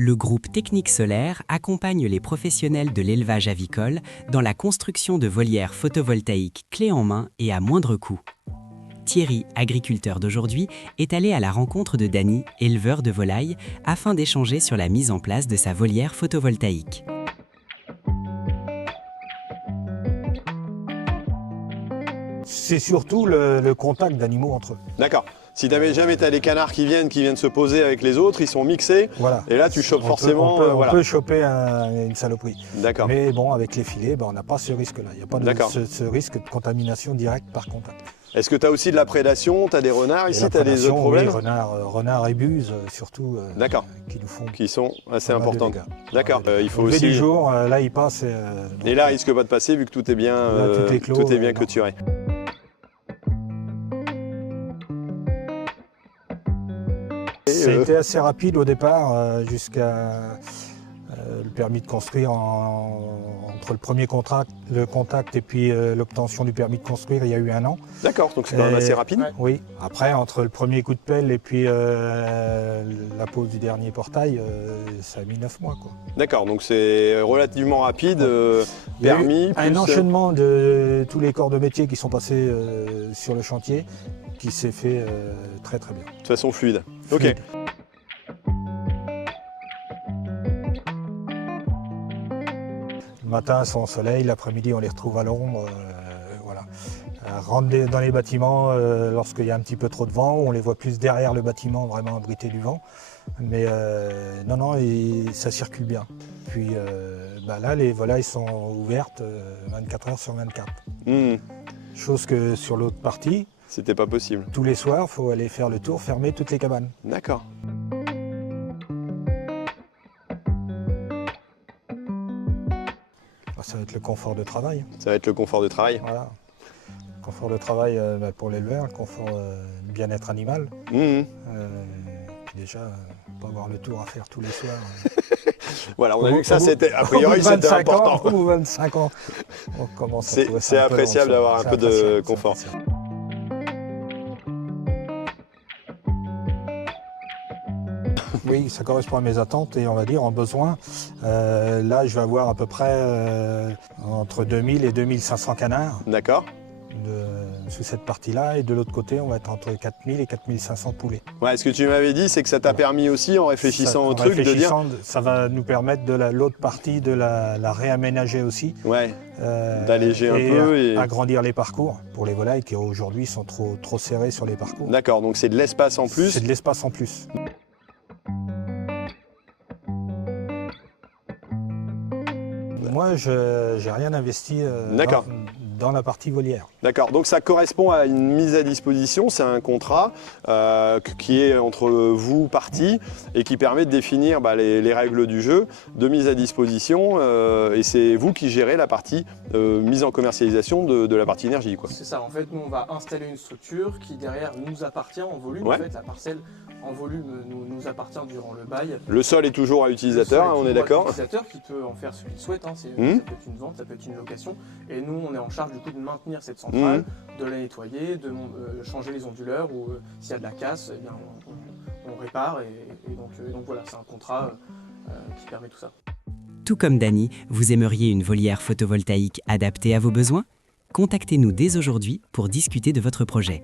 Le groupe Technique Solaire accompagne les professionnels de l'élevage avicole dans la construction de volières photovoltaïques clés en main et à moindre coût. Thierry, agriculteur d'aujourd'hui, est allé à la rencontre de Dany, éleveur de volailles, afin d'échanger sur la mise en place de sa volière photovoltaïque. C'est surtout le contact d'animaux entre eux. D'accord. Si jamais tu as des canards qui viennent se poser avec les autres, ils sont mixés, Voilà. Et là tu chopes forcément... On peut choper une saloperie. D'accord. Mais bon, avec les filets, on n'a pas ce risque-là. Il n'y a pas ce risque de contamination directe par contact. Est-ce que tu as aussi de la prédation? Tu as des renards ici? Tu as des autres problèmes? Oui, renards et buses, surtout, qui sont assez importantes. D'accord. Il faut au aussi... du jour, là il passe. Et là, il risque pas de passer vu que tout est bien, tout est bien clôturé. C'était assez rapide au départ, jusqu'à le permis de construire entre le premier contact et puis l'obtention du permis de construire, il y a eu 1 an. D'accord, donc c'est quand même assez rapide. Oui, après entre le premier coup de pelle et puis la pose du dernier portail, ça a mis 9 mois. D'accord, donc c'est relativement rapide, permis. Un enchaînement de tous les corps de métier qui sont passés sur le chantier qui s'est fait très très bien. De façon fluide. Ok. Le matin, sont au soleil, l'après-midi, on les retrouve à l'ombre. Voilà. Rentre dans les bâtiments lorsqu'il y a un petit peu trop de vent, on les voit plus derrière le bâtiment, vraiment abrités du vent. Mais non, ça circule bien. Puis là, les volailles sont ouvertes 24 heures sur 24. Chose que sur l'autre partie, c'était pas possible. Tous les soirs, il faut aller faire le tour, fermer toutes les cabanes. D'accord. Ça va être le confort de travail. Ça va être le confort de travail. Voilà. Le confort de travail pour l'éleveur, le confort du bien-être animal. Puis déjà, pas avoir le tour à faire tous les soirs. Voilà, on a vu que ça, c'était a priori, c'était important. Ou 25 ans, on commence à trouver ça c'est appréciable d'avoir un peu de confort. Oui, ça correspond à mes attentes et on va dire en besoin. Là, je vais avoir à peu près entre 2000 et 2500 canards. D'accord. Sous cette partie-là, et de l'autre côté, on va être entre 4000 et 4500 poulets. Ouais, ce que tu m'avais dit, c'est que ça t'a permis aussi, en réfléchissant au truc, de dire... Ça va nous permettre de l'autre partie de la réaménager aussi. Ouais, d'alléger un peu et... agrandir les parcours pour les volailles qui aujourd'hui sont trop serrés sur les parcours. D'accord, donc c'est de l'espace en plus. C'est de l'espace en plus. Moi, je n'ai rien investi dans la partie volière. D'accord, donc ça correspond à une mise à disposition, c'est un contrat qui est entre vous parties et qui permet de définir les règles du jeu, de mise à disposition et c'est vous qui gérez la partie mise en commercialisation de la partie énergie. C'est ça, en fait nous on va installer une structure qui derrière nous appartient en volume, ouais. En fait la parcelle en volume nous appartient durant le bail. Le sol est toujours à l'utilisateur, on est d'accord? L'utilisateur qui peut en faire ce qu'il souhaite, ça peut être une vente, ça peut être une location et nous on est en charge du coup de maintenir cette centrale, de la nettoyer, de changer les onduleurs ou s'il y a de la casse, eh bien, on répare et donc voilà, c'est un contrat qui permet tout ça. Tout comme Dany, vous aimeriez une volière photovoltaïque adaptée à vos besoins? Contactez-nous dès aujourd'hui pour discuter de votre projet.